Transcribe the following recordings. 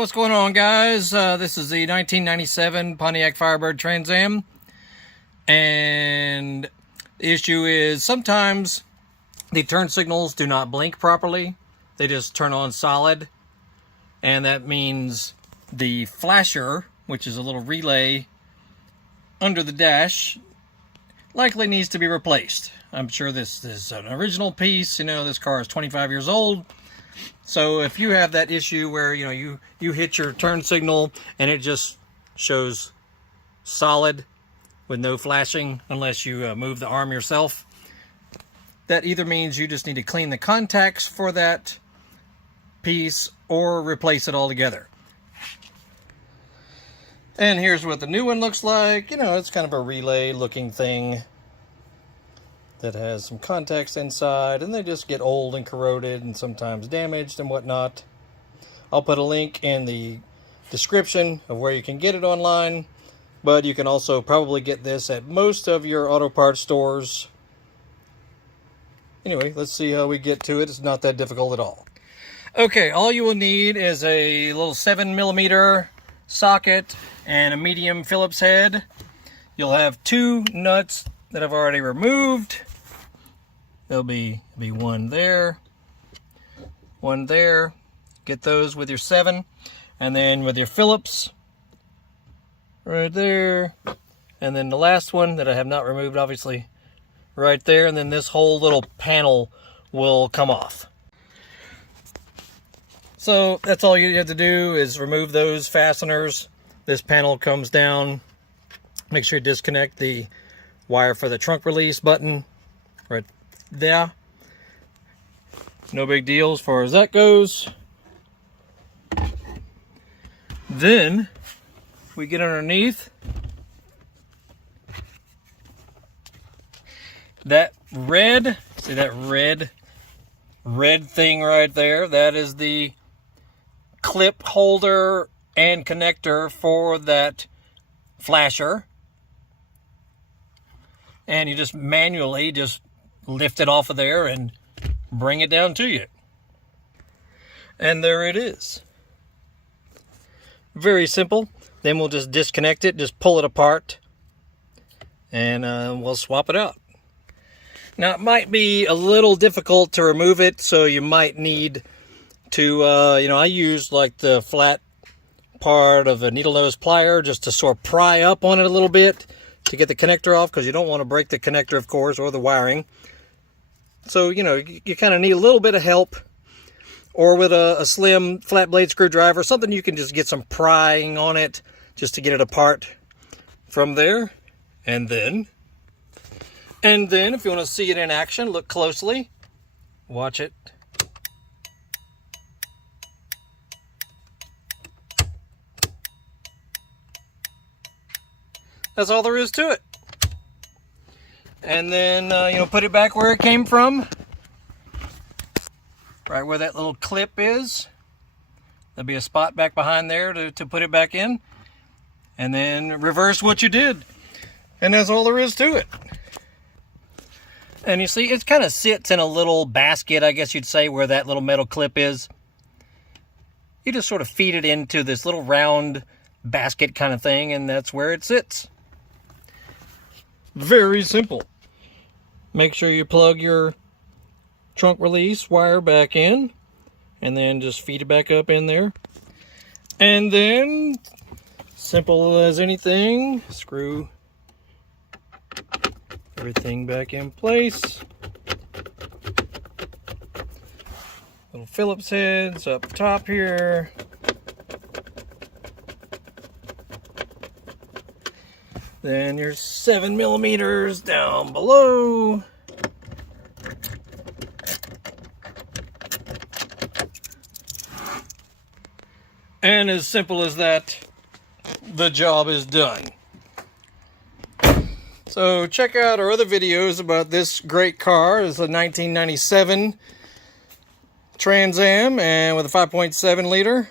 What's going on, guys? This is the 1997 Pontiac Firebird Trans Am, and the issue is sometimes the turn signals do not blink properly. They just turn on solid, and that means the flasher, which is a little relay under the dash, likely needs to be replaced. I'm sure this is an original piece. You know, this car is 25 years old. So if you have that issue where, you hit your turn signal and it just shows solid with no flashing unless you move the arm yourself, that either means you just need to clean the contacts for that piece or replace it altogether. And here's what the new one looks like. It's kind of a relay looking thing that has some contacts inside, and they just get old and corroded and sometimes damaged and whatnot. I'll put a link in the description of where you can get it online, but you can also probably get this at most of your auto parts stores. Anyway, let's see how we get to it. It's not that difficult at all. Okay, all you will need is a little 7mm socket and a medium Phillips head. You'll have two nuts that I've already removed. There'll be one there, one there. Get those with your 7, and then with your Phillips right there, and then the last one that I have not removed, obviously, right there, and then this whole little panel will come off. So that's all you have to do is remove those fasteners. This panel comes down. Make sure you disconnect the wire for the trunk release button right there. No big deal as far as that goes. Then we get underneath. That red, see that red thing right there? That is the clip holder and connector for that flasher. And you just manually just lift it off of there and bring it down to you. And there it is. Very simple. Then we'll just disconnect it, just pull it apart, and we'll swap it out. Now, it might be a little difficult to remove it, so you might need to, I use like the flat part of a needle nose plier just to sort of pry up on it a little bit to get the connector off, because you don't want to break the connector, of course, or the wiring. So, you kind of need a little bit of help, or with a slim flat blade screwdriver, something you can just get some prying on it just to get it apart from there. And then if you want to see it in action, look closely, watch it. That's all there is to it. And then, put it back where it came from. Right where that little clip is. There'll be a spot back behind there to put it back in. And then reverse what you did. And that's all there is to it. And you see, it kind of sits in a little basket, I guess you'd say, where that little metal clip is. You just sort of feed it into this little round basket kind of thing, and that's where it sits. Very simple. Make sure you plug your trunk release wire back in, and then just feed it back up in there. And then, simple as anything, screw everything back in place. Little Phillips heads up top here. Then your 7mm down below. And as simple as that, the job is done. So check out our other videos about this great car. It's a 1997 Trans Am, and with a 5.7 liter.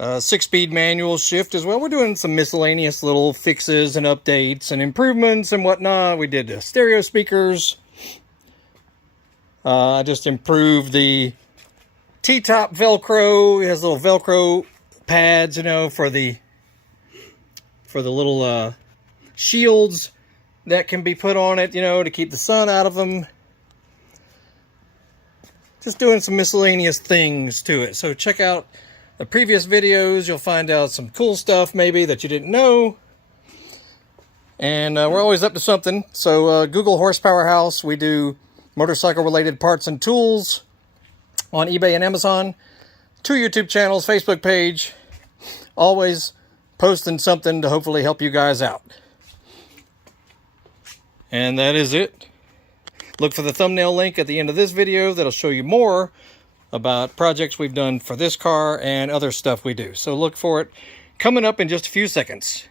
6-speed manual shift as well. We're doing some miscellaneous little fixes and updates and improvements and whatnot. We did stereo speakers. I just improved the T-top Velcro. It has little Velcro pads, you know, for the little shields that can be put on it, you know, to keep the sun out of them. Just doing some miscellaneous things to it. So check out the previous videos. You'll find out some cool stuff maybe that you didn't know. And we're always up to something. So Google Horsepower House. We do motorcycle related parts and tools on eBay and Amazon. 2 YouTube channels, Facebook page. Always posting something to hopefully help you guys out. And that is it. Look for the thumbnail link at the end of this video that'll show you more about projects we've done for this car and other stuff we do. So look for it coming up in just a few seconds.